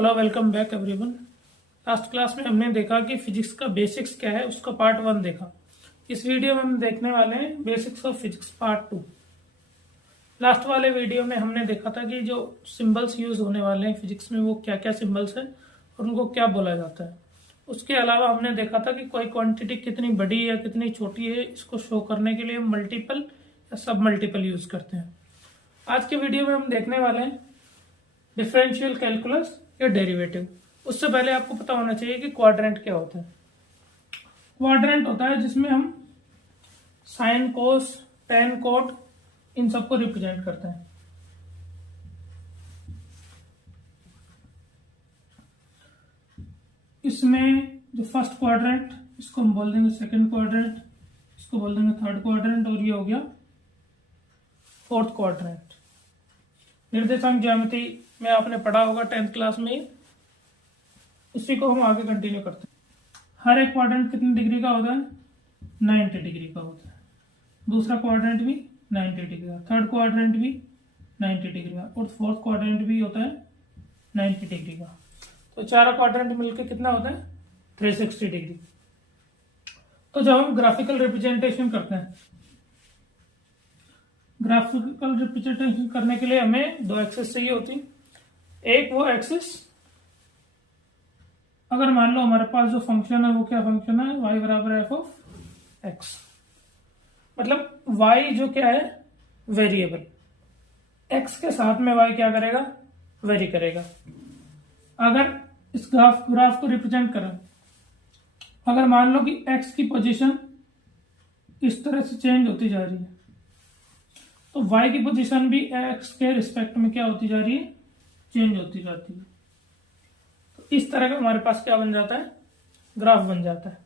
Hello, welcome back everyone. Last class में हमने देखा कि फिजिक्स का बेसिक्स क्या है, उसका पार्ट 1 देखा। इस वीडियो में हम देखने वाले हैं basics of physics part 2। Last वाले वीडियो में हमने देखा था कि जो सिंबल्स यूज होने वाले हैं फिजिक्स में वो क्या क्या सिंबल्स हैं और उनको क्या बोला जाता है। उसके अलावा हमने देखा था कि कोई क्वांटिटी कितनी बड़ी या कितनी छोटी है, इसको शो करने के लिए हम मल्टीपल या सब मल्टीपल यूज करते हैं। आज के वीडियो में हम देखने वाले हैं डिफरेंशियल कैलकुलस या डेरिवेटिव। उससे पहले आपको पता होना चाहिए कि क्वाड्रेंट क्या होता है। क्वाड्रेंट होता है जिसमें हम साइन, कोस, टेन, कोट इन सबको रिप्रेजेंट करते हैं। इसमें जो फर्स्ट क्वाड्रेंट, इसको हम बोल देंगे सेकंड क्वाड्रेंट, इसको बोल देंगे थर्ड क्वाड्रेंट, और ये हो गया फोर्थ क्वाड्रेंट। निर्देशांक ज्यामिति में आपने पढ़ा होगा 10th क्लास में, उसी को हम आगे कंटिन्यू करते हैं। हर एक क्वाड्रेंट कितनी डिग्री का होता है? 90 डिग्री का होता है। दूसरा क्वाड्रेंट भी 90 डिग्री का, थर्ड क्वाड्रेंट भी 90 डिग्री का, और फोर्थ क्वाड्रेंट भी होता है 90 डिग्री का। तो चारों क्वाड्रेंट मिलकर कितना होता है? 360 डिग्री। तो जब हम ग्राफिकल रिप्रेजेंटेशन करते हैं, ग्राफिकल रिप्रेजेंटेशन करने के लिए हमें दो एक्सिस चाहिए होती है। एक वो एक्सिस, अगर मान लो हमारे पास जो फंक्शन है वो क्या फंक्शन है? y बराबर एफ ऑफ एक्स। मतलब y जो क्या है? वेरिएबल। x के साथ में y क्या करेगा? वेरी करेगा। अगर इस ग्राफ को रिप्रेजेंट करें, अगर मान लो कि x की पोजीशन इस तरह से चेंज होती जा रही है, तो y की पोजीशन भी x के रिस्पेक्ट में क्या होती जा रही है? चेंज होती जाती है। तो इस तरह का हमारे पास क्या बन जाता है? ग्राफ बन जाता है।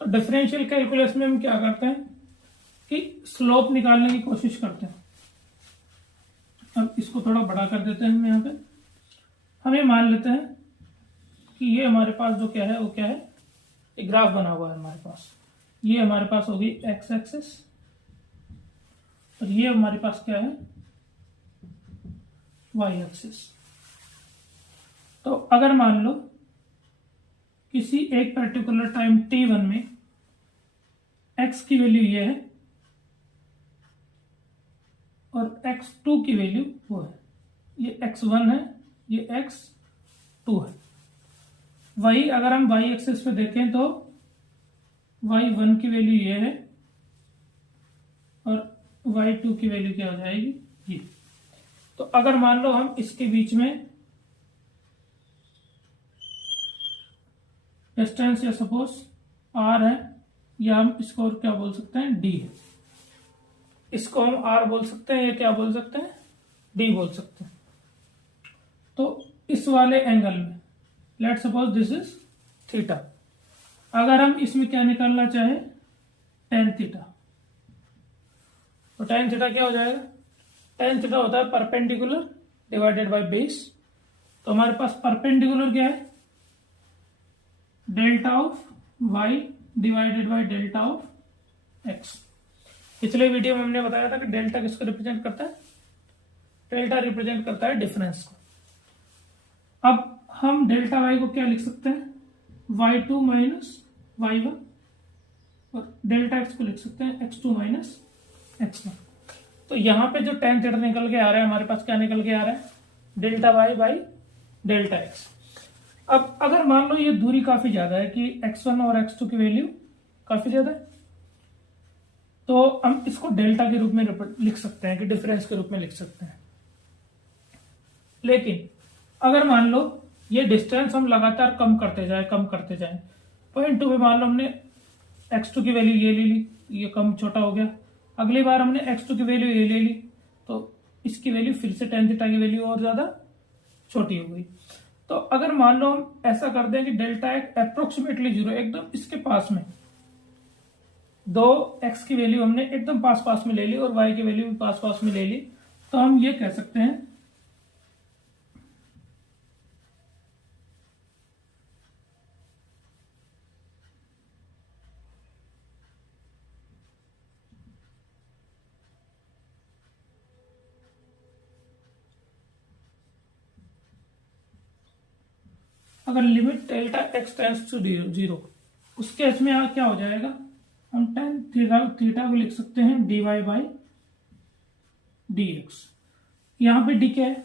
तो डिफरेंशियल कैलकुलस में हम क्या करते हैं कि स्लोप निकालने की कोशिश करते हैं। अब इसको थोड़ा बड़ा कर देते हैं हम यहाँ पे। हम ये मान लेते हैं कि ये हमारे पास जो क्या है वो क्या है? एक ग्राफ बना हुआ है हमारे पास। ये हमारे पास होगी एक्स एक्सिस और ये हमारे पास क्या है? Y axis. तो अगर मान लो किसी एक पर्टिकुलर टाइम t1 में x की वैल्यू ये है और x2 की वैल्यू वो है, ये x1 है, ये x2 है। वही अगर हम y एक्सिस पे देखें तो y1 की वैल्यू ये है और y2 की वैल्यू क्या हो जाएगी? ये। तो अगर मान लो हम इसके बीच में डिस्टेंस या सपोज r है, या हम इसको और क्या बोल सकते हैं? d है। इसको हम r बोल सकते हैं या क्या बोल सकते हैं? d बोल सकते हैं। तो इस वाले एंगल में let suppose this is theta. अगर हम इसमें क्या निकालना चाहें? Tan theta. तो टेन थीटा क्या हो जाएगा? टेन थीटा होता है परपेंडिकुलर डिवाइडेड बाय बेस। तो हमारे पास परपेंडिकुलर क्या है? Delta of y divided by delta of x। पिछले वीडियो में हमने बताया था कि डेल्टा किसको रिप्रेजेंट करता है? डेल्टा रिप्रेजेंट करता है डिफरेंस को। अब हम डेल्टा y को क्या लिख सकते हैं? y2 माइनस y1, और डेल्टा x को लिख सकते हैं x2 माइनस x1। तो यहां पे जो टेन थीटा निकल के आ रहा है, हमारे पास क्या निकल के आ रहा है? Delta y by delta x। अब अगर मान लो ये दूरी काफी ज्यादा है कि x1 और x2 की वैल्यू काफी ज्यादा है, तो हम इसको डेल्टा के रूप में लिख सकते हैं कि डिफरेंस के रूप में लिख सकते हैं। लेकिन अगर मान लो ये डिस्टेंस हम लगातार कम करते जाए, पॉइंट 2 पे मान लो हमने x2 की वैल्यू ये ले ली, ये कम छोटा हो गया। अगली बार हमने x2 की वैल्यू ये ले ली, तो इसकी वैल्यू फिर से टेन थीटा की वैल्यू और ज्यादा छोटी हो गई। तो अगर मान लो हम ऐसा कर दें कि डेल्टा एक अप्रोक्सीमेटली 0, एकदम इसके पास में, दो x की वैल्यू हमने एकदम पास में ले ली और y की वैल्यू भी पास में ले ली, तो हम ये कह सकते हैं अगर limit delta x tends to 0, उस केस में यहाँ क्या हो जाएगा, हम टेन थीटा को लिख सकते हैं dy बाई डी एक्स। यहाँ पे डी क्या है,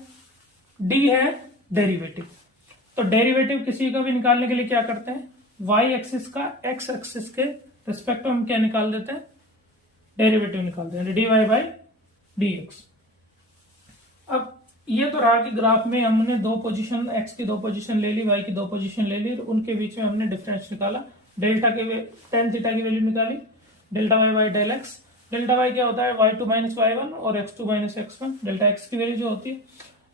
डी है डेरिवेटिव। तो डेरिवेटिव किसी का भी निकालने के लिए क्या करते हैं, वाई एक्सिस का एक्स एक्सिस के रिस्पेक्ट में हम क्या निकाल देते हैं, डेरिवेटिव निकालते हैं, d y by d x. अब ये तो रहा कि ग्राफ में हमने दो पोजीशन, एक्स की दो पोजीशन ले ली, वाई की दो पोजीशन ले ली, उनके बीच में हमने डिफरेंस निकाला, डेल्टा के टेन थीटा की वैल्यू निकाली, delta y by del x. Delta y क्या होता है, y2 माइनस y1 और x2 minus x1। Delta x की वैल्यू जो होती है,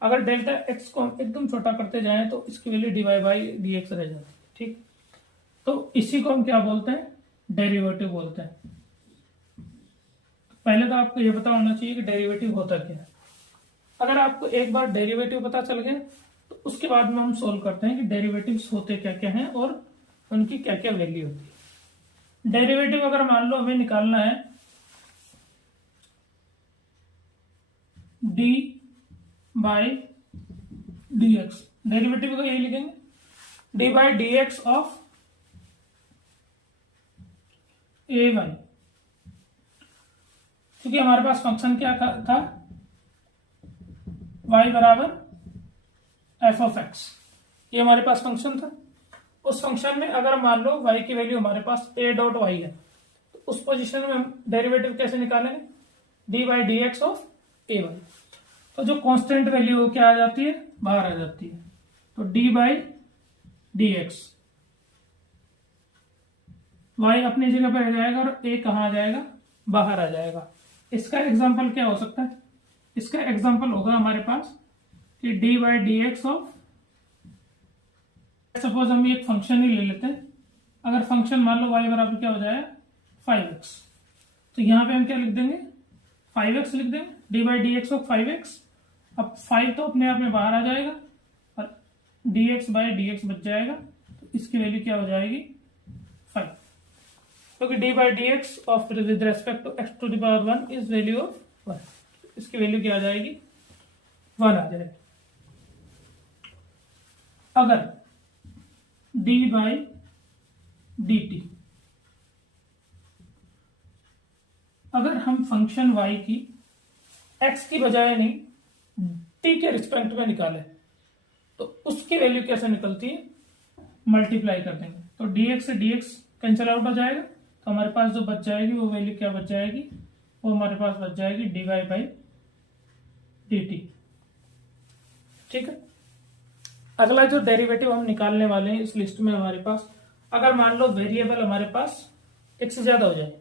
अगर डेल्टा एक्स को हम एकदम छोटा करते जाएं तो इसकी value dy by d x रह जाती है। ठीक, तो इसी को हम क्या बोलते हैं, डेरिवेटिव बोलते हैं। पहले तो आपको यह पता होना चाहिए कि डेरिवेटिव होता क्या है। अगर आपको एक बार डेरिवेटिव पता चल गया तो उसके बाद में हम सोल्व करते हैं कि डेरिवेटिव्स होते क्या क्या हैं और उनकी क्या क्या वैल्यू होती है। डेरिवेटिव अगर मान लो हमें निकालना है d by d x, derivative का यही लिखेंगे, d by d x of a y, क्योंकि हमारे पास फंक्शन क्या था, y बराबर एफ ऑफ एक्स, ये हमारे पास फंक्शन था। उस फंक्शन में अगर मान लो y की वैल्यू हमारे पास a डॉट वाई है, तो उस पोजीशन में हम डेरिवेटिव कैसे निकालेंगे, d by d x of a y. तो जो कांस्टेंट वैल्यू वो क्या आ जाती है, बाहर आ जाती है, तो d by d x, y अपनी जगह पर आ जाएगा और ए कहाँ आ जाएगा, बाहर आ जाएगा। इसका एग्जाम्पल क्या हो सकता है, इसका एग्जाम्पल होगा हमारे पास कि D by d x of, suppose हम एक फंक्शन ही ले लेते हैं, अगर फंक्शन मान लो y बराबर क्या हो जाएगा 5x, तो यहां पे हम क्या लिख देंगे, 5x लिख देंगे, D by d x of 5x। अब 5 तो अपने आप में बाहर आ जाएगा और dx बाई डी एक्स बच जाएगा, तो इसकी वैल्यू क्या हो जाएगी 5, क्योंकि d by d x of with respect to x to the power 1 is value of 1, इसकी वैल्यू क्या आ जाएगी 1 आ जाएगी। अगर d बाई डी टी, अगर हम फंक्शन y की x की बजाय नहीं t के रिस्पेक्ट में निकाले तो उसकी वैल्यू कैसे निकलती है, मल्टीप्लाई कर देंगे, तो dx से dx कैंसिल आउट हो जाएगा, तो हमारे पास जो बच जाएगी वो वैल्यू क्या बच जाएगी, वो हमारे पास बच जाएगी dy बाई डी टी। ठीक है, अगला जो डेरिवेटिव हम निकालने वाले हैं इस लिस्ट में हमारे पास, अगर मान लो वेरिएबल हमारे पास एक से ज्यादा हो जाए,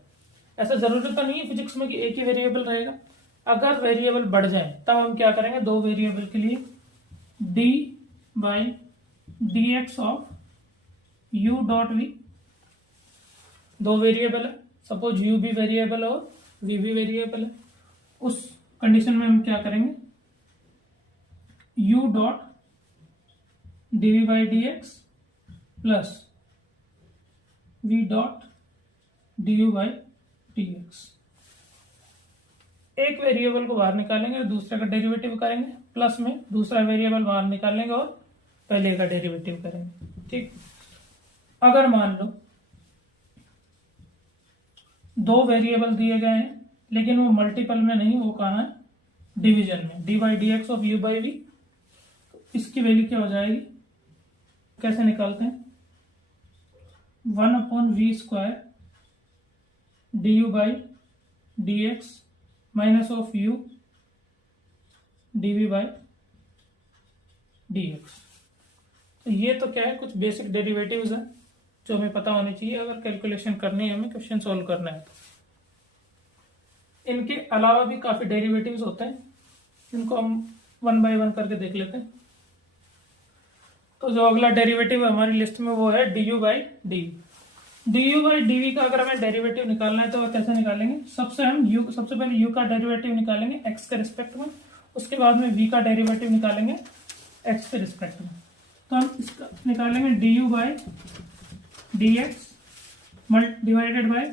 ऐसा जरूरी तो नहीं है फिजिक्स में कि एक ही वेरिएबल रहेगा, अगर वेरिएबल बढ़ जाए तब हम क्या करेंगे, दो वेरिएबल के लिए d by d x of u dot v, दो वेरिएबल है, सपोज यू भी वेरिएबल है और वी भी वेरिएबल है, उस कंडीशन में हम क्या करेंगे, u dot d v by d x plus v dot d u by d x. एक वेरिएबल को बाहर निकालेंगे और दूसरे का डेरिवेटिव करेंगे, प्लस में दूसरा वेरिएबल बाहर निकालेंगे और पहले का डेरिवेटिव करेंगे। ठीक, अगर मान लो दो वेरिएबल दिए गए हैं लेकिन वो मल्टीपल में नहीं, वो कहाँ है, डिवीजन में, d by d x of u by v, इसकी वैल्यू क्या हो जाएगी, कैसे निकालते हैं, 1/v² d u by d x minus of u d v by d x. तो ये तो क्या है, कुछ बेसिक डेरिवेटिव्स हैं जो हमें पता होनी चाहिए अगर कैलकुलेशन करनी है, हमें क्वेश्चन सॉल्व करना है। इनके अलावा भी काफी डेरिवेटिव्स होते हैं, इनको हम 1 बाय 1 करके देख लेते हैं। तो जो अगला डेरिवेटिव है हमारी लिस्ट में वो है d u by d, d u by d v का अगर हमें डेरिवेटिव निकालना है तो कैसे निकालेंगे, सबसे पहले u का डेरिवेटिव निकालेंगे x के रिस्पेक्ट में, उसके बाद में v का डेरिवेटिव निकालेंगे x के रिस्पेक्ट में। तो हम इसका निकालेंगे d u by d x divided by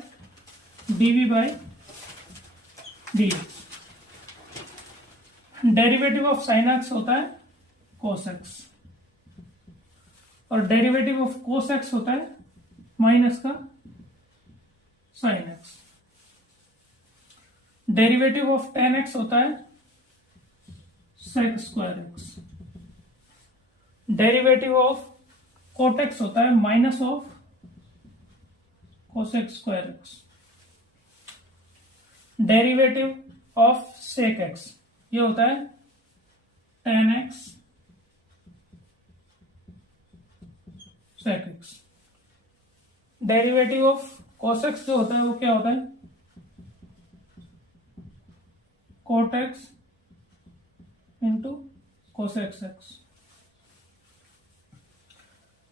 d v by d x. Derivative of sine x होता है कोस एक्स और डेरिवेटिव ऑफ कोस एक्स होता है माइनस का sine x. Derivative of tan x होता है sec square x. Derivative of cot x होता है minus of cosec square x. Derivative of sec x ये होता है tan x sec x. Derivative of cos x जो होता है वो क्या होता है cot x into cosec x.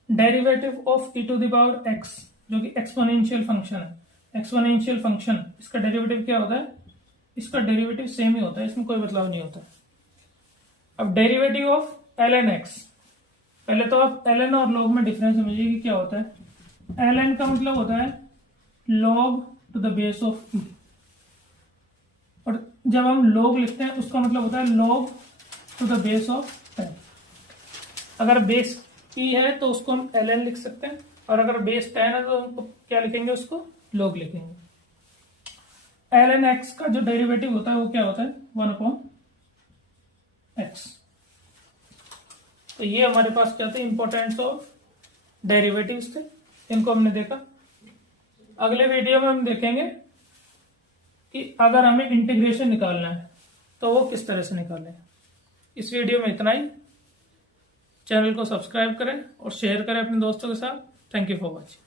Derivative of e to the power x जो कि एक्सपोनेंशियल फंक्शन है। एक्सपोनेंशियल फंक्शन इसका डेरिवेटिव क्या होता है, इसका डेरिवेटिव सेम ही होता है, इसमें कोई बदलाव नहीं होता। अब derivative of l n x, पहले तो आप एल एन और लॉग में डिफरेंस समझिए कि क्या होता है। एल एन का मतलब होता है log to the base of e, और जब हम लॉग लिखते हैं उसका मतलब होता है log to the base of ten. अगर बेस ई है तो उसको हम एल एन लिख सकते हैं, और अगर बेस 10 है तो हम क्या लिखेंगे, उसको लॉग लिखेंगे। एल एन एक्स का जो डेरिवेटिव होता है वो क्या होता है 1/x। तो ये हमारे पास क्या थे, इंपॉर्टेंस ऑफ डेरिवेटिव्स थे, इनको हमने देखा। अगले वीडियो में हम देखेंगे कि अगर हमें इंटीग्रेशन निकालना है तो वो किस तरह से निकालें। इस वीडियो में इतना ही। चैनल को सब्सक्राइब करें और शेयर करें अपने दोस्तों के साथ। Thank you for watching.